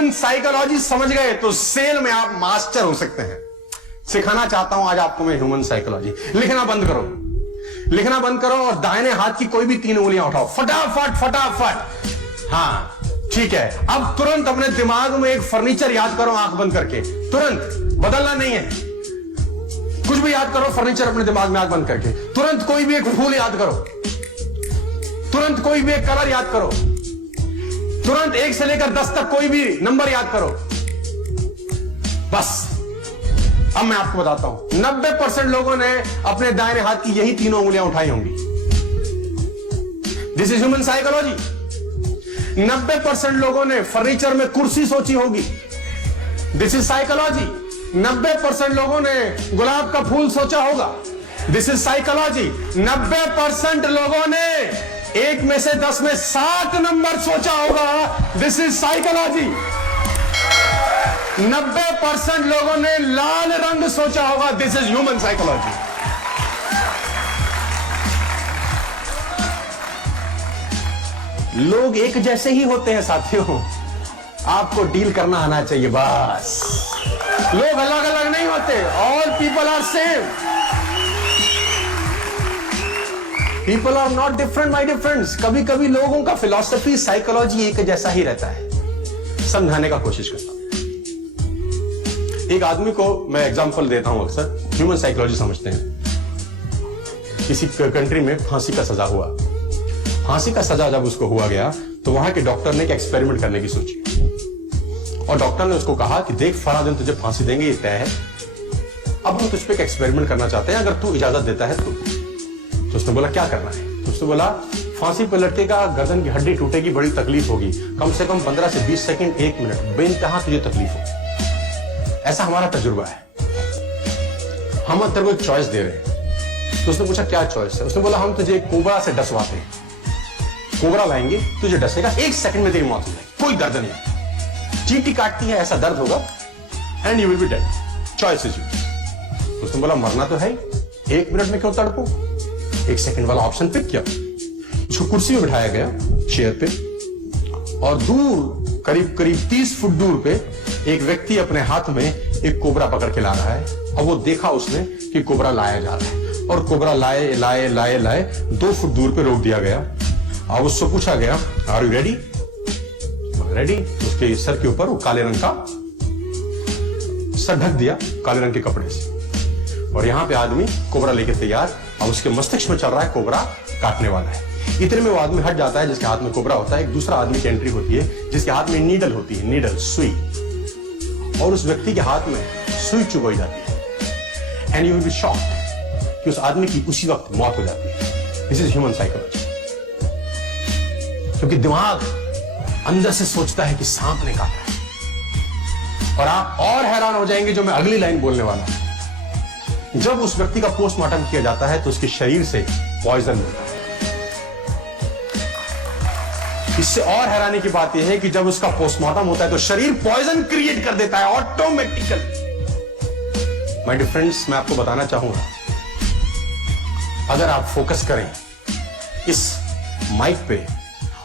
Human psychology समझ गए तो सेल में आप मास्टर हो सकते हैं। सिखाना चाहता हूं आज आपको मैं ह्यूमन साइकोलॉजी। लिखना बंद करो, लिखना बंद करो और दाहिने हाथ की कोई भी 3 उंगलियां उठाओ, फटाफट फटाफट। हाँ ठीक है, अब तुरंत अपने दिमाग में एक फर्नीचर याद करो आंख बंद करके, तुरंत, बदलना नहीं है, कुछ भी याद करो, फर्नीचर अपने दिमाग में आंख बंद करके, तुरंत कोई भी एक फूल याद करो, तुरंत कोई भी एक कलर याद करो, तुरंत 1 से लेकर 10 तक कोई भी नंबर याद करो। बस अब मैं आपको बताता हूं, 90% लोगों ने अपने दाहिने हाथ की यही 3 उंगलियां उठाई होंगी। This is human psychology. 90% लोगों ने फर्नीचर में कुर्सी सोची होगी। This is psychology. 90% लोगों ने गुलाब का फूल सोचा होगा। This is psychology. 90% लोगों ने 1 में से 10 में 7 नंबर सोचा होगा। This is psychology. 90% लोगों ने लाल रंग सोचा होगा। This is human psychology. लोग एक जैसे ही होते हैं साथियों, आपको डील करना आना चाहिए बस। लोग अलग अलग नहीं होते। All people are same. People are not different my dear friends. कभी कभी लोगों का फिलॉसफी, साइकोलॉजी एक जैसा ही रहता है। समझाने का कोशिश करता हूं। एक आदमी को मैं एग्जांपल देता हूं, अक्सर ह्यूमन साइकोलॉजी समझते हैं। किसी कंट्री में फांसी का सजा हुआ। फांसी का सजा जब उसको हुआ गया तो वहां के डॉक्टर ने एक एक्सपेरिमेंट करने की सोची और डॉक्टर ने उसको कहा कि देख फलाना दिन तुझे फांसी देंगे, ये तय है। अब हम तुझ पे एक एक्सपेरिमेंट करना चाहते हैं, अगर तू इजाजत देता है तो उसने बोला क्या करना है? तो उसने बोला फांसी पर लटकेगा, गर्दन की हड्डी टूटेगी, बड़ी तकलीफ होगी, कम से कम 15 से 20 सेकंड, 1 मिनट बेइंतहा तुझे तकलीफ होगी। ऐसा हमारा तजुर्बा है। हम तेरे को एक चॉइस दे रहे हैं। तो उसने पूछा क्या चॉइस है? उसने बोला हम तुझे कोबरा से डसवाते हैं, कोबरा लाएंगे, तुझे डसेगा, 1 सेकंड में तेरी मौत हो जाएगी, कोई दर्द नहीं, चींटी काटती है ऐसा दर्द होगा and you will be dead, choice is yours. उसने बोला मरना तो है, 1 मिनट में क्यों तड़पो? 1 सेकंड वाला ऑप्शन पिक किया। उसको कुर्सी में बिठाया गया, चेयर पे, और दूर करीब करीब 30 फुट दूर पे एक व्यक्ति अपने हाथ में एक कोबरा पकड़ के ला रहा है। और वो देखा उसने कि कोबरा लाया जा रहा है और कोबरा लाए लाए लाए लाए 2 फुट दूर पे रोक दिया गया। अब उससे पूछा गया आर यू रेडी? रेडी। उसके सर के ऊपर वो काले रंग का सर ढक दिया काले रंग के कपड़े से, और यहां पे आदमी कोबरा लेके तैयार, और उसके मस्तिष्क में चल रहा है कोबरा काटने वाला है। इतने में वो आदमी हट जाता है जिसके हाथ में कोबरा होता है। एक दूसरा आदमी की एंट्री होती है जिसके हाथ में नीडल होती है, नीडल, सुई, और उस व्यक्ति के हाथ में सुई चुभोई जाती है and you will be shocked कि उस आदमी की उसी वक्त मौत हो जाती है। This is human psychology. क्योंकि दिमाग अंदर से सोचता है कि सांप ने काटा है। और आप और हैरान हो जाएंगे जो मैं अगली लाइन बोलने वाला हूं। जब उस व्यक्ति का पोस्टमार्टम किया जाता है तो उसके शरीर से पॉइजन मिलता है। इससे और हैरानी की बात यह है कि जब उसका पोस्टमार्टम होता है तो शरीर पॉइजन क्रिएट कर देता है ऑटोमेटिकली। माय डियर फ्रेंड्स, मैं आपको बताना चाहूंगा, अगर आप फोकस करें इस माइक पे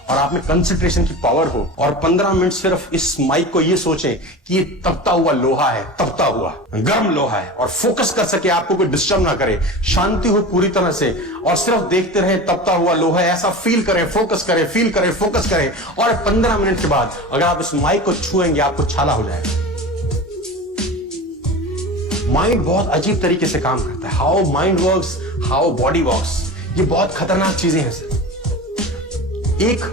और आप में कंसंट्रेशन की पावर हो और 15 मिनट सिर्फ इस माइक को ये सोचें कि ये तपता हुआ लोहा है, तपता हुआ गर्म लोहा है, और फोकस कर सके, आपको कोई डिस्टर्ब ना करे, शांति हो पूरी तरह से, और सिर्फ देखते रहे तपता हुआ लोहा है, ऐसा फील करें, फोकस करें, फील करें, फोकस करें, और 15 मिनट के बाद अगर आप इस माइक को छुएंगे आपको छाला हो जाएगा। माइंड बहुत अजीब तरीके से काम करता है। How mind works, how body works, ये बहुत खतरनाक चीजें हैं सर। एक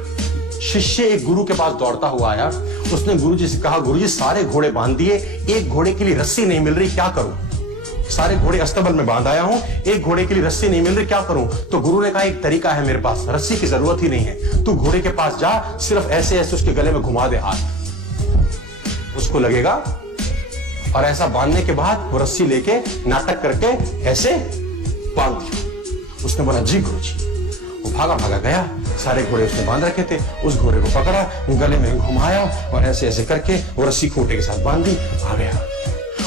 शिष्य एक गुरु के पास दौड़ता हुआ आया। उसने गुरुजी से कहा, गुरुजी सारे घोड़े बांध दिए, एक घोड़े के लिए रस्सी नहीं मिल रही, क्या करूं? सारे घोड़े अस्तबल में बांध आया हूं, एक घोड़े के लिए रस्सी नहीं मिल रही, क्या करूं? तो गुरु ने कहा एक तरीका है मेरे पास, रस्सी की जरूरत ही नहीं है, तू घोड़े के पास जा, सिर्फ ऐसे ऐसे उसके गले में घुमा दे हाथ, उसको लगेगा, और ऐसा बांधने के बाद वो रस्सी लेके नाटक करके ऐसे बांध दिया। उसने बोला जी गुरुजी। वो भागा भागा गया, सारे घोड़े उसने बांध रखे थे, उस घोड़े को पकड़ा, गले में घुमाया और ऐसे ऐसे करके वो रस्सी खूंटे के साथ बांध दी, आ गया।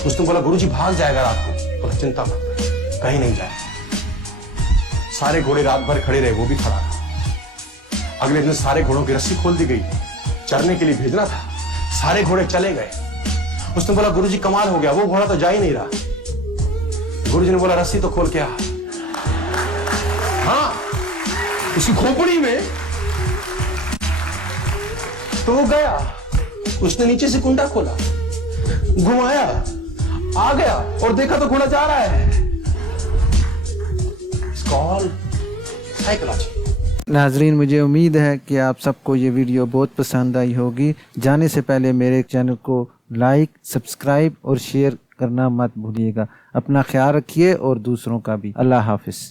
उसने बोला गुरुजी भाग जाएगा रात को। बोला चिंता मत, कहीं नहीं जाएगा। सारे घोड़े रात भर खड़े रहे, वो भी खड़ा रहा। अगले दिन सारे घोड़ों की रस्सी खोल दी गई, चरने के लिए भेजना था। सारे घोड़े चले गए। उसने बोला गुरुजी कमाल हो गया, वो घोड़ा तो जा ही नहीं रहा। गुरुजी ने बोला रस्सी तो खोल के आ। हाँ, उसकी खोपड़ी में तो वो गया। उसने नीचे से कुंडा खोला, घुमाया, आ गया और देखा तो घोड़ा जा रहा है। It's called psychology। नाजरीन, मुझे उम्मीद है कि आप सबको ये वीडियो बहुत पसंद आई होगी। जाने से पहले मेरे चैनल को लाइक, सब्सक्राइब और शेयर करना मत भूलिएगा। अपना ख्याल रखिए और दूसरों का भी। अल्लाह हाफिज़।